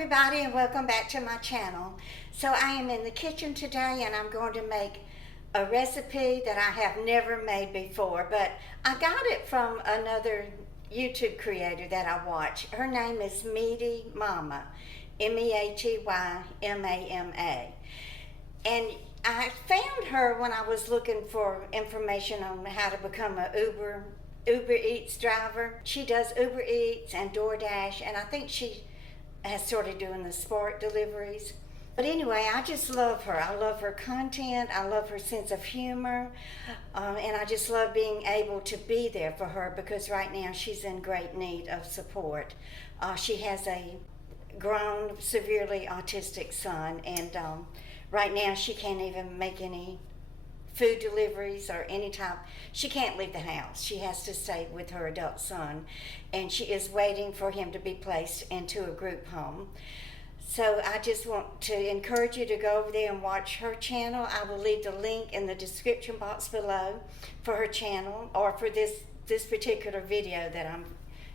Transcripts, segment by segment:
everybody, and welcome back to my channel. So I am in the kitchen today and I'm going to make a recipe that I have never made before, but I got it from another YouTube creator that I watch. Her name is MEATY Mama, MEATY-MAMA. And I found her when I was looking for information on how to become a Uber Eats driver. She does Uber Eats and DoorDash, and I think she has started doing the sport deliveries. But anyway, I just love her. I love her content. I love her sense of humor. And I just love being able to be there for her because right now she's in great need of support. She has a grown, severely autistic son, and right now she can't even make any food deliveries or any type. She can't leave the house. She has to stay with her adult son, and she is waiting for him to be placed into a group home. So I just want to encourage you to go over there and watch her channel. I will leave the link in the description box below for her channel, or for this particular video that I'm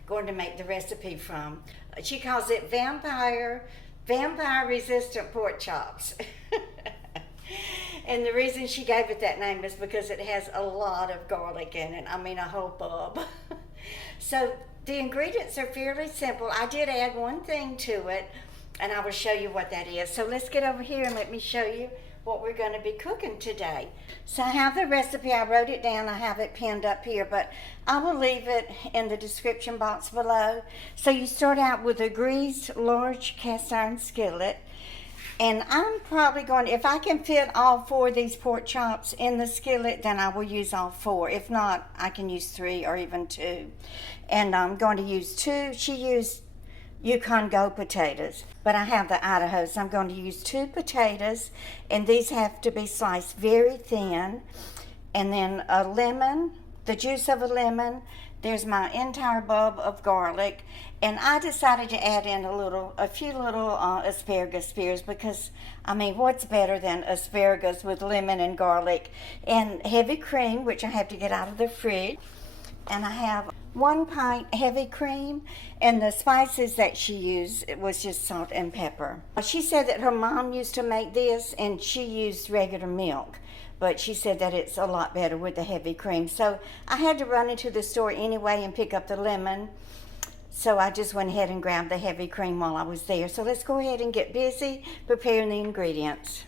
going to make the recipe from. She calls it vampire resistant pork chops. And the reason she gave it that name is because it has a lot of garlic in it. I mean, a whole bulb. So the ingredients are fairly simple. I did add one thing to it, and I will show you what that is. So let's get over here and let me show you what we're going to be cooking today. So I have the recipe. I wrote it down. I have it pinned up here, but I will leave it in the description box below. So you start out with a greased large cast iron skillet. And I'm probably going to, if I can fit all 4 of these pork chops in the skillet, then I will use all 4. If not, I can use 3 or even 2. And I'm going to use 2. She used Yukon Gold potatoes, but I have the Idaho, so I'm going to use 2 potatoes, and these have to be sliced very thin. And then a lemon, the juice of a lemon. There's my entire bulb of garlic, and I decided to add in a few little asparagus spears because, I mean, what's better than asparagus with lemon and garlic? And heavy cream, which I have to get out of the fridge. And I have 1 pint heavy cream, and the spices that she used, it was just salt and pepper. She said that her mom used to make this, and she used regular milk. But she said that it's a lot better with the heavy cream. So I had to run into the store anyway and pick up the lemon. So I just went ahead and grabbed the heavy cream while I was there. So let's go ahead and get busy preparing the ingredients.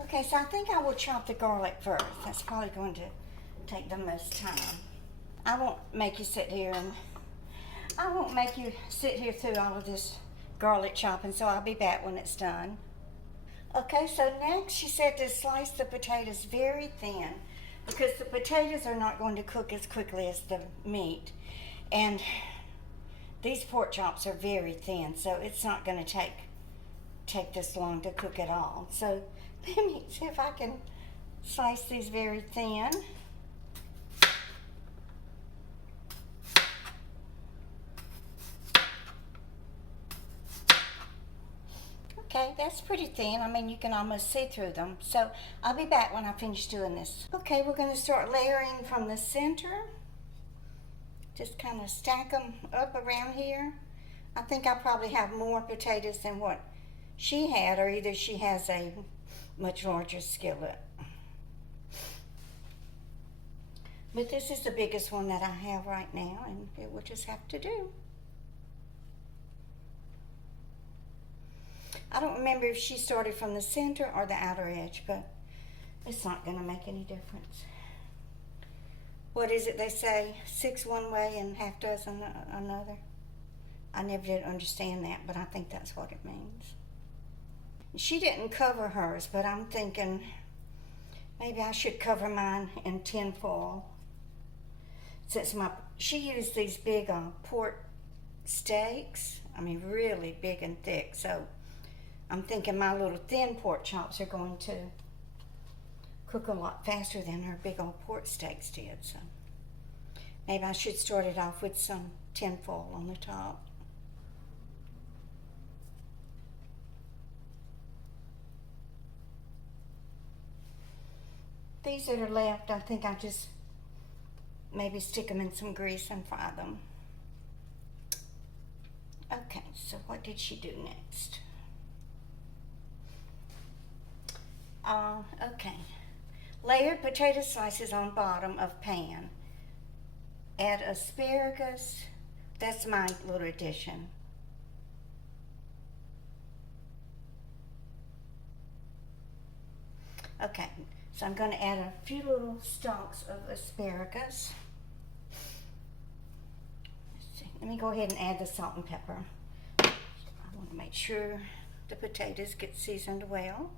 Okay, so I think I will chop the garlic first. That's probably going to take the most time. I won't make you sit here through all of this garlic chopping, so I'll be back when it's done. Okay, so next she said to slice the potatoes very thin because the potatoes are not going to cook as quickly as the meat. And these pork chops are very thin, so it's not going to take this long to cook at all. So let me see if I can slice these very thin. Okay, that's pretty thin. I mean, you can almost see through them. So I'll be back when I finish doing this. Okay, we're going to start layering from the center. Just kind of stack them up around here. I think I probably have more potatoes than what she had, or either she has a much larger skillet. But this is the biggest one that I have right now, and it will just have to do. I don't remember if she started from the center or the outer edge, but it's not going to make any difference. What is it they say? 6 one way and half dozen another? I never did understand that, but I think that's what it means. She didn't cover hers, but I'm thinking maybe I should cover mine in tin foil. Since she used these big pork steaks, I mean really big and thick, so I'm thinking my little thin pork chops are going to cook a lot faster than her big old pork steaks did. So maybe I should start it off with some tin foil on the top. These that are left, I think I just maybe stick them in some grease and fry them. Okay, so what did she do next? Okay. Layer potato slices on bottom of pan. Add asparagus. That's my little addition. Okay, so I'm going to add a few little stalks of asparagus. Let's see. Let me go ahead and add the salt and pepper. I want to make sure the potatoes get seasoned well.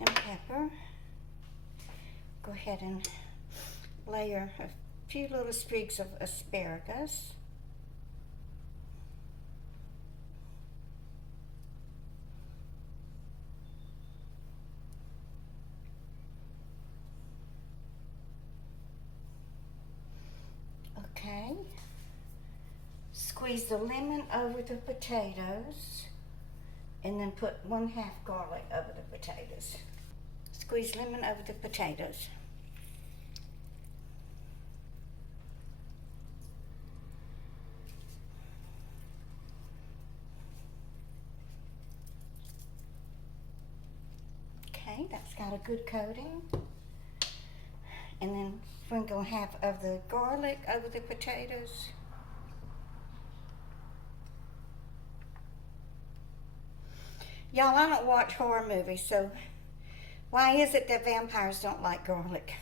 And pepper. Go ahead and layer a few little sprigs of asparagus. Okay. Squeeze the lemon over the potatoes and then put 1/2 garlic over the potatoes. Squeeze lemon over the potatoes. Okay, that's got a good coating. And then sprinkle 1/2 of the garlic over the potatoes. Y'all, I don't watch horror movies, so why is it that vampires don't like garlic?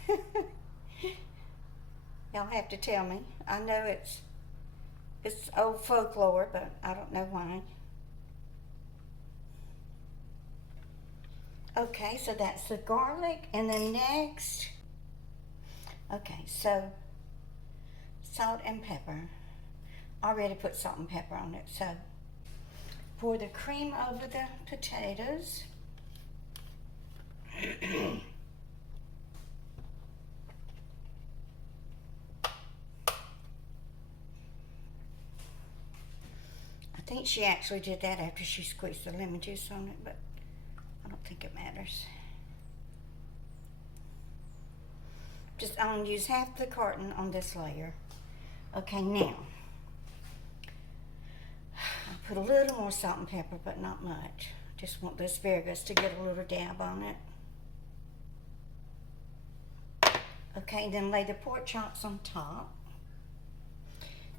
Y'all have to tell me. I know it's old folklore, but I don't know why. Okay, so that's the garlic, and then next, okay, so salt and pepper. I already put salt and pepper on it, so pour the cream over the potatoes. I think she actually did that after she squeezed the lemon juice on it, but I don't think it matters. I'm going to use 1/2 the carton on this layer. Okay, now, I'll put a little more salt and pepper, but not much. Just want the asparagus to get a little dab on it. Okay, then lay the pork chops on top.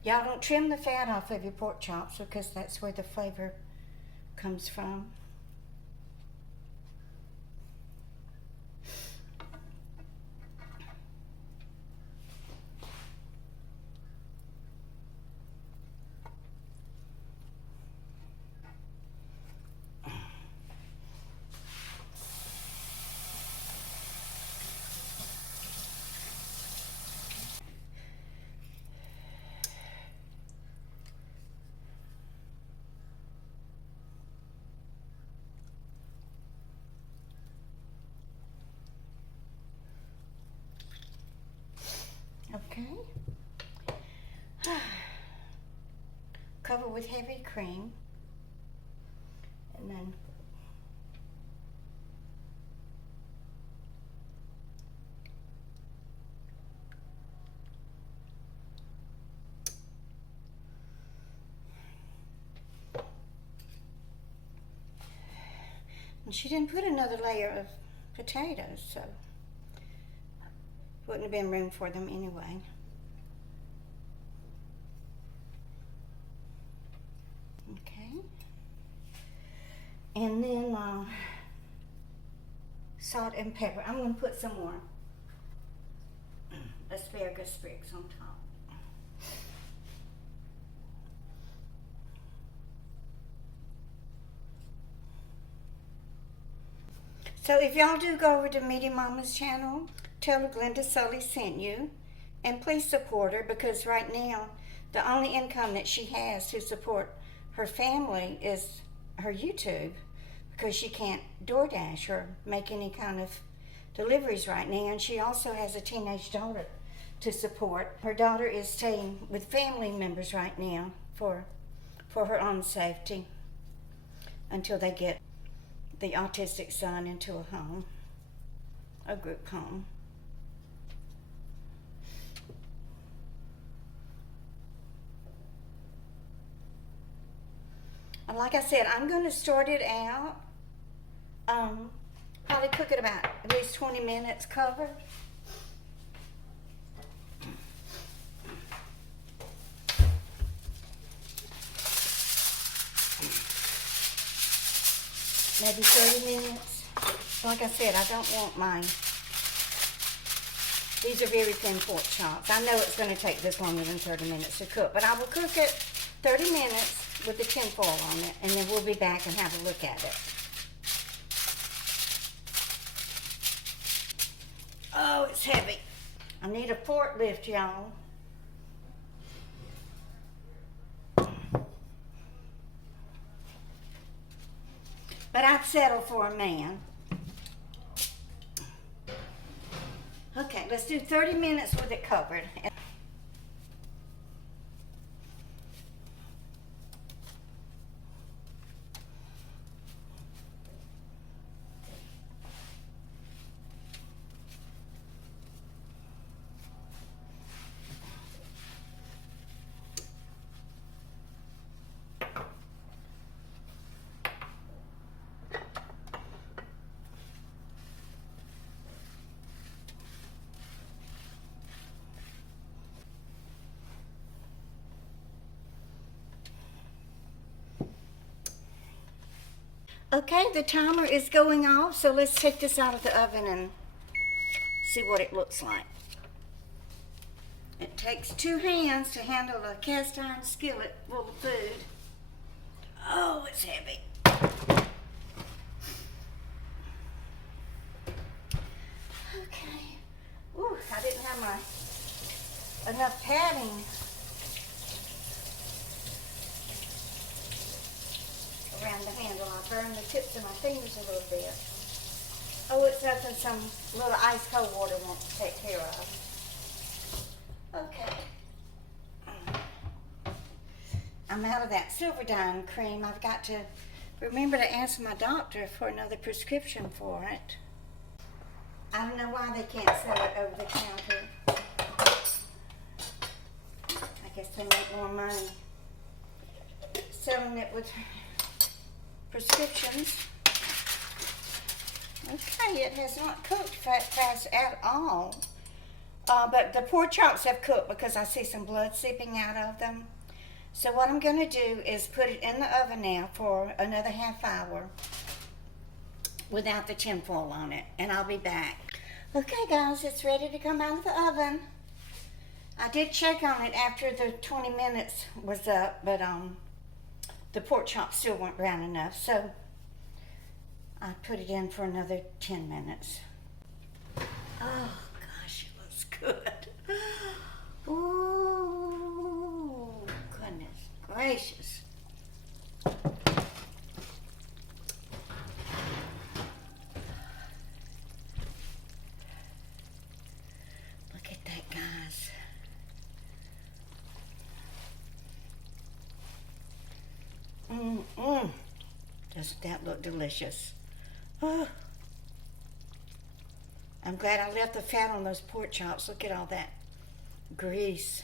Y'all don't trim the fat off of your pork chops because that's where the flavor comes from. Okay. Cover with heavy cream. And then she didn't put another layer of potatoes, so wouldn't have been room for them anyway. Okay. And then salt and pepper. I'm going to put some more asparagus sprigs on top. So if y'all do go over to Meaty Mama's channel, tell her Glenda Sully sent you, and please support her, because right now the only income that she has to support her family is her YouTube, because she can't DoorDash or make any kind of deliveries right now, and she also has a teenage daughter to support. Her daughter is staying with family members right now for her own safety until they get the autistic son into a home, a group home. And like I said, I'm going to start it out. Probably cook it about at least 20 minutes covered. Maybe 30 minutes. Like I said, I don't want mine. These are very thin pork chops. I know it's going to take this longer than 30 minutes to cook, but I will cook it 30 minutes with the tin foil on it, and then we'll be back and have a look at it. Oh, it's heavy. I need a forklift, y'all. But I'd settle for a man. Okay, let's do 30 minutes with it covered. Okay, the timer is going off, so let's take this out of the oven and see what it looks like. It takes 2 hands to handle a cast iron skillet full of food. Oh, it's heavy. Okay. Ooh, I didn't have enough padding. Around the handle. I burned the tips of my fingers a little bit. Oh, it's nothing some little ice cold water won't take care of. Okay. I'm out of that Silverdine cream. I've got to remember to ask my doctor for another prescription for it. I don't know why they can't sell it over the counter. I guess they make more money selling it with prescriptions. Okay, it has not cooked fast at all. But the pork chops have cooked because I see some blood seeping out of them. So what I'm going to do is put it in the oven now for another half hour without the tin foil on it, and I'll be back. Okay guys, it's ready to come out of the oven. I did check on it after the 20 minutes was up, but the pork chops still weren't brown enough, so I put it in for another 10 minutes. Oh gosh, it looks good. Ooh, goodness gracious. Look at that, guys. Doesn't that look delicious? Oh. I'm glad I left the fat on those pork chops. Look at all that grease.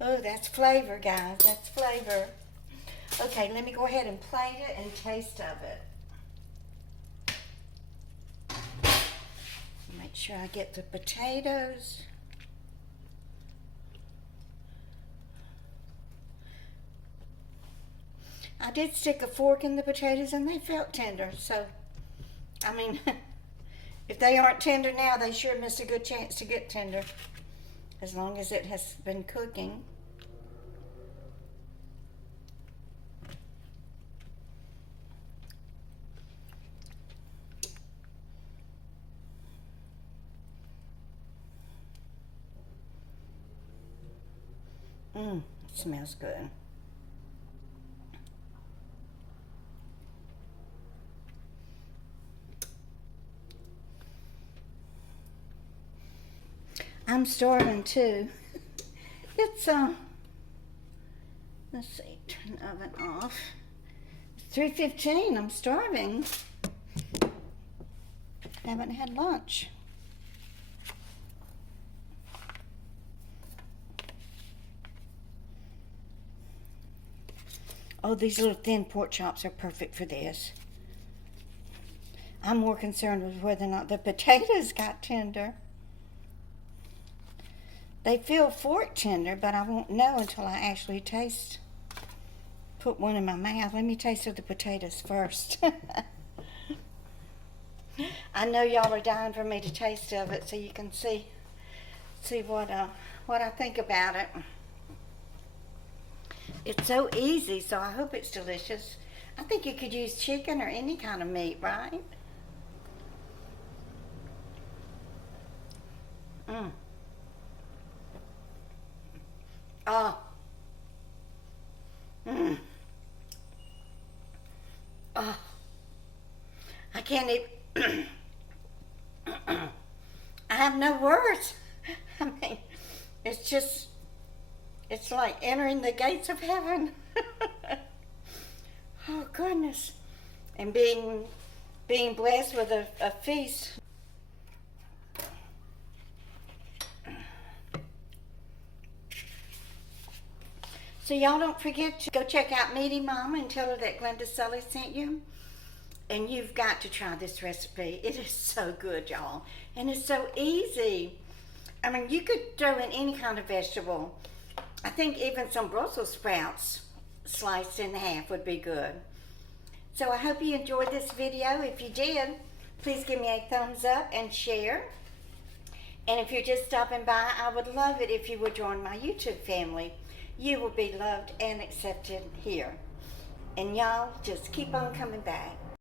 Oh, that's flavor, guys. That's flavor. Okay, let me go ahead and plate it and taste of it. Make sure I get the potatoes. I did stick a fork in the potatoes and they felt tender, so, I mean, if they aren't tender now, they sure missed a good chance to get tender, as long as it has been cooking. It smells good. I'm starving too. It's let's see, turn the oven off. It's 3:15. I'm starving. Haven't had lunch. Oh, these little thin pork chops are perfect for this. I'm more concerned with whether or not the potatoes got tender. They feel fork tender, but I won't know until I actually taste. Put one in my mouth. Let me taste of the potatoes first. I know y'all are dying for me to taste of it so you can see what I think about it. It's so easy, so I hope it's delicious. I think you could use chicken or any kind of meat, right? Mm. Oh. Mm. Oh. I can't even. I have no words. I mean, it's like entering the gates of heaven. Oh, goodness. And being blessed with a feast. So y'all don't forget to go check out Meaty Mama and tell her that Glenda Sully sent you. And you've got to try this recipe. It is so good, y'all. And it's so easy. I mean, you could throw in any kind of vegetable. I think even some Brussels sprouts sliced in half would be good. So I hope you enjoyed this video. If you did, please give me a thumbs up and share. And if you're just stopping by, I would love it if you would join my YouTube family. You will be loved and accepted here. And y'all just keep on coming back.